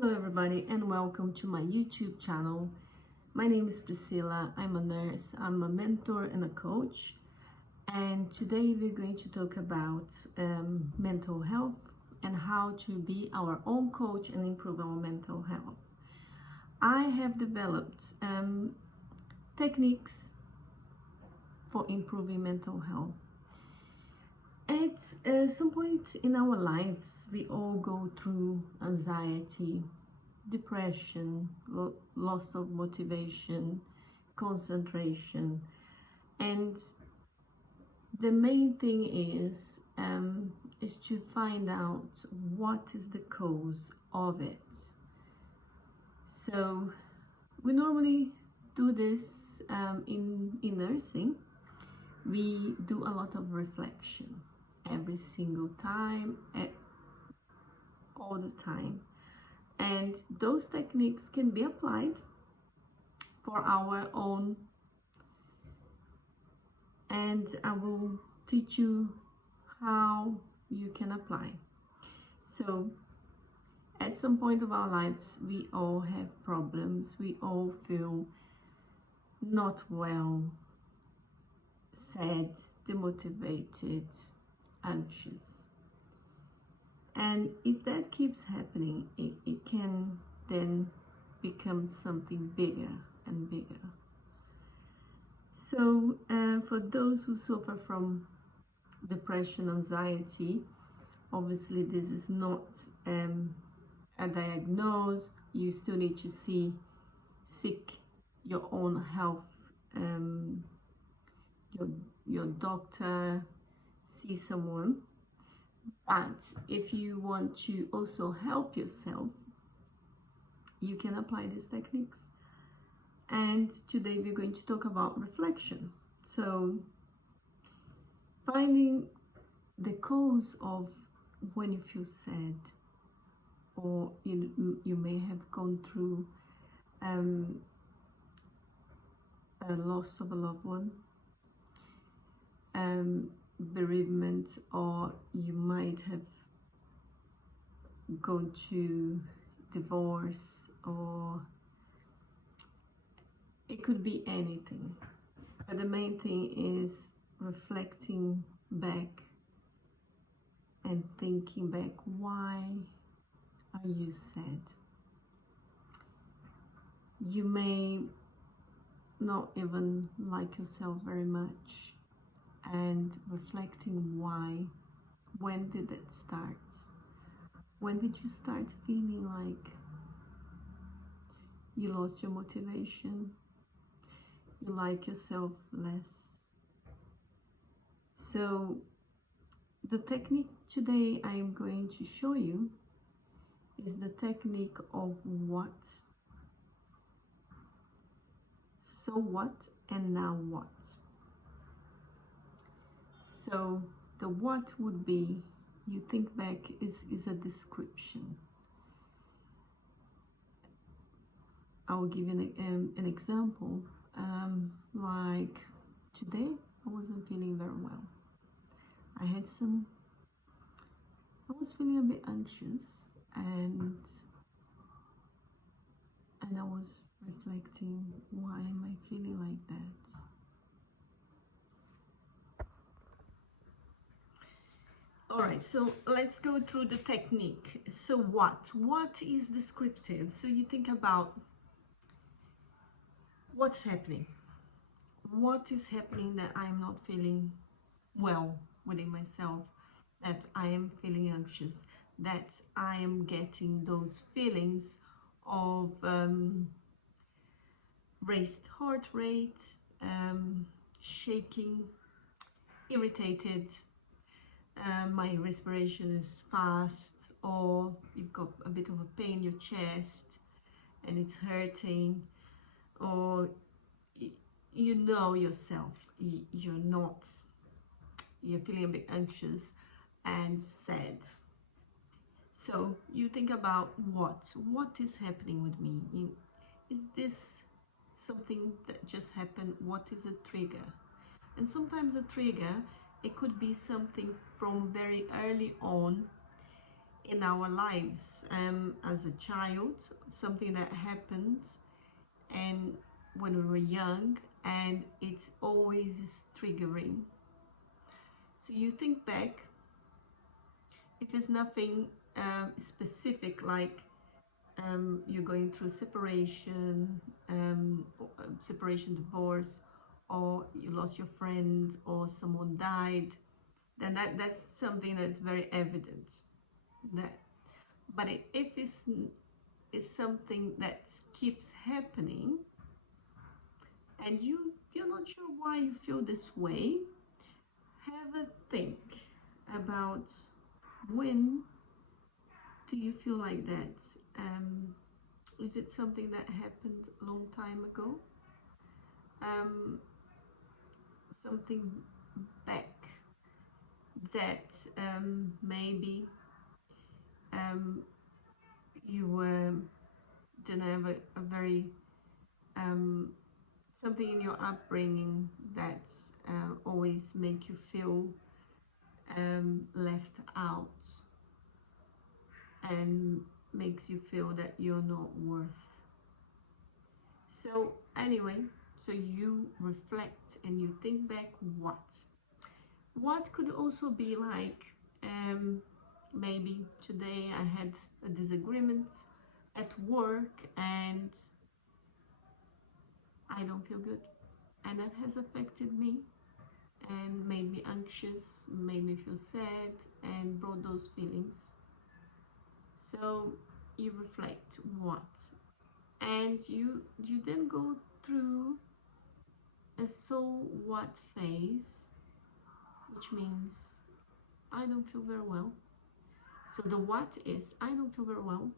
Hello everybody and welcome to my YouTube channel. My name is Priscilla. I'm a nurse, I'm a mentor and a coach, and today we're going to talk about mental health and how to be our own coach and improve our mental health. I have developed techniques for improving mental health. At some point in our lives, we all go through anxiety, depression, loss of motivation, concentration, and the main thing is to find out what is the cause of it. So we normally do this in nursing. We do a lot of reflection every single time, all the time. And those techniques can be applied for our own, and I will teach you how you can apply. So at some point of our lives, we all have problems, we all feel not well, sad, demotivated, anxious. And if that keeps happening, it can then become something bigger and bigger. So for those who suffer from depression, anxiety, obviously this is not a diagnosis. You still need to seek your own health, your doctor, see someone. But if you want to also help yourself, you can apply these techniques. And today we're going to talk about reflection. So finding the cause of when you feel sad, or you may have gone through a loss of a loved one, bereavement, or you might have gone to divorce, or it could be anything. But the main thing is reflecting back and thinking back, why are you sad? You may not even like yourself very much, and reflecting why. When did it start? When did you start feeling like you lost your motivation, you like yourself less? So the technique today I am going to show you is the technique of what. So what and now what? So the what would be, you think back, is a description. I will give you an example. Like today, I wasn't feeling very well. I was feeling a bit anxious, and I was reflecting, why am I feeling like that? All right, so let's go through the technique. So what is descriptive? So you think about what's happening. What is happening that I'm not feeling well within myself, that I am feeling anxious, that I am getting those feelings of raised heart rate, shaking, irritated, my respiration is fast, or you've got a bit of a pain in your chest and it's hurting, or you know yourself, you're feeling a bit anxious and sad. So you think about what is happening with me. Is this something that just happened? What is a trigger? And sometimes a trigger, it could be something from very early on in our lives as a child, something that happened and when we were young, and it's always is triggering. So you think back, if it's nothing specific, like you're going through separation, separation, divorce, or you lost your friend, or someone died, then that's something that's very evident. That, but if it's something that keeps happening, and you're not sure why you feel this way, have a think about when do you feel like that. Is it something that happened a long time ago? Something back that maybe you didn't have a very something in your upbringing that always make you feel left out and makes you feel that you're not worth. So anyway, so you reflect and you think back what could also be like, maybe today I had a disagreement at work and I don't feel good, and that has affected me and made me anxious, made me feel sad, and brought those feelings. So you reflect what, and you then go through a so what phase, which means I don't feel very well. So the what is I don't feel very well,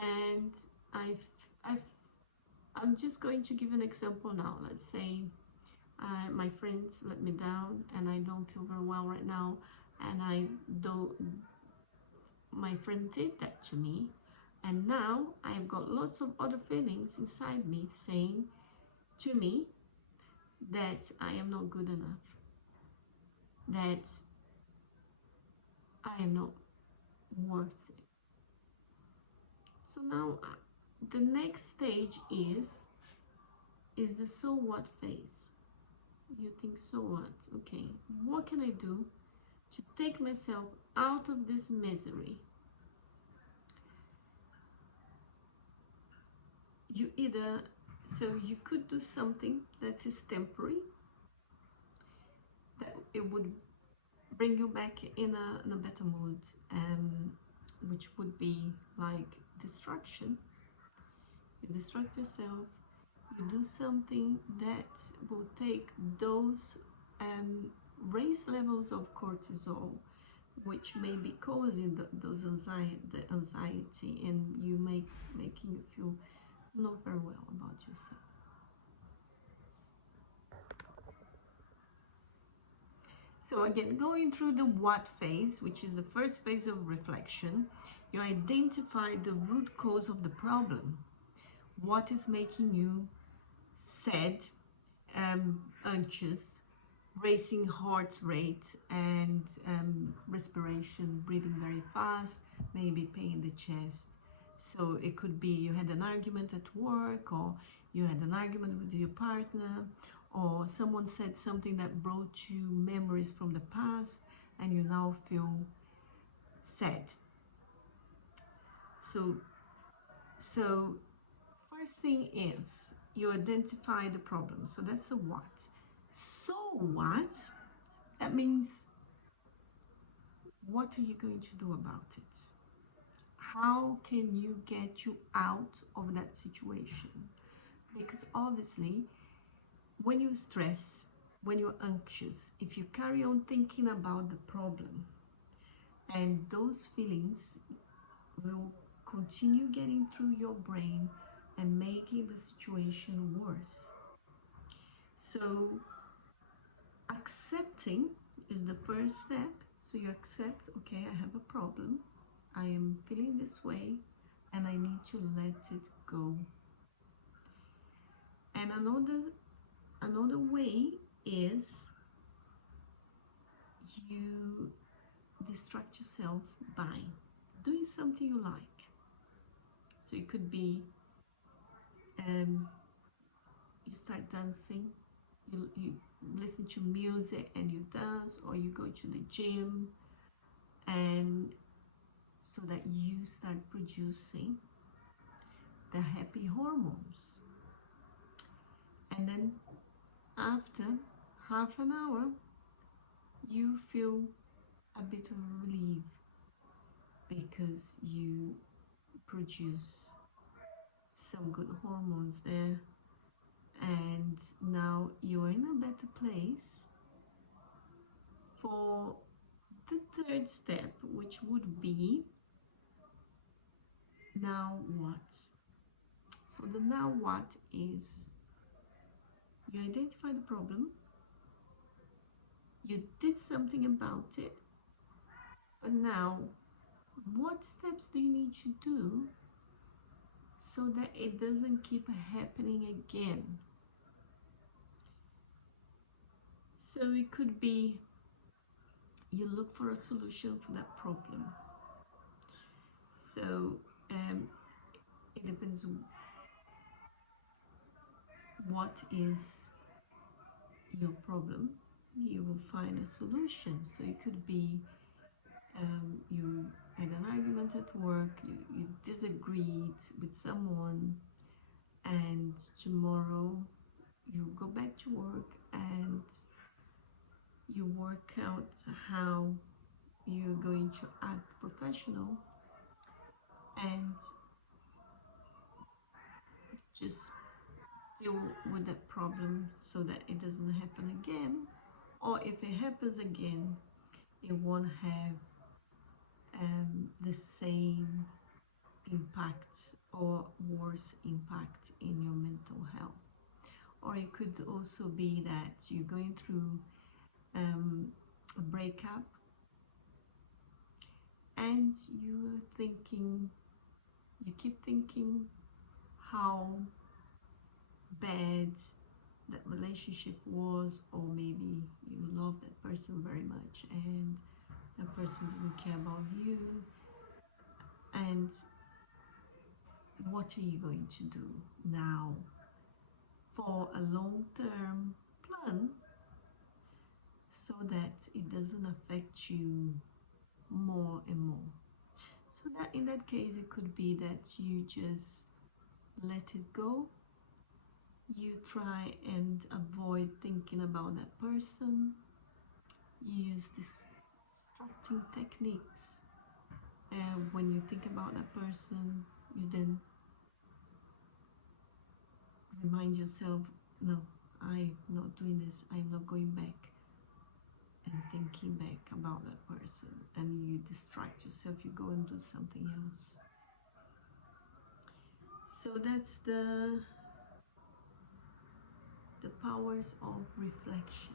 and I'm just going to give an example now. Let's say my friends let me down and I don't feel very well right now, and I don't, my friend did that to me, and now I've got lots of other feelings inside me saying to me that I am not good enough, that I am not worth it. So now the next stage is the so what phase. You think, so what? Okay, what can I do to take myself out of this misery? So you could do something that is temporary, that it would bring you back in a better mood, which would be like distraction. You distract yourself, you do something that will take those raised levels of cortisol, which may be causing those anxiety, and making you feel not very well about yourself. So again, going through the what phase, which is the first phase of reflection, you identify the root cause of the problem. What is making you sad, anxious, racing heart rate, and respiration, breathing very fast, maybe pain in the chest. So it could be you had an argument at work, or you had an argument with your partner, or someone said something that brought you memories from the past and you now feel sad. So first thing is you identify the problem. So that's the what. So what? That means, what are you going to do about it? How can you get you out of that situation? Because obviously, when you stress, when you're anxious, if you carry on thinking about the problem, and those feelings will continue getting through your brain and making the situation worse. So accepting is the first step. So you accept, okay, I have a problem, I am feeling this way, and I need to let it go. And another way is you distract yourself by doing something you like. So it could be you start dancing, you listen to music and you dance, or you go to the gym, and so that you start producing the happy hormones. And then after half an hour, you feel a bit of relief because you produce some good hormones there, and now you're in a better place for the third step, which would be now what. So the now what is, you identify the problem, you did something about it, but now what steps do you need to do so that it doesn't keep happening again? So it could be you look for a solution for that problem. So it depends what is your problem. You will find a solution. So it could be you had an argument at work, you disagreed with someone, and tomorrow you go back to work and you work out how you're going to act professional and just deal with that problem so that it doesn't happen again, or if it happens again, it won't have the same impact or worse impact in your mental health. Or it could also be that you're going through a breakup and you keep thinking how bad that relationship was, or maybe you love that person very much and that person didn't care about you, and what are you going to do now for a long-term plan so that it doesn't affect you more and more? So that in that case, it could be that you just let it go. You try and avoid thinking about that person. You use distracting techniques. And when you think about that person, you then remind yourself, no, I'm not doing this. I'm not going back and thinking back about that person. And you distract yourself. You go and do something else. So that's the powers of reflection.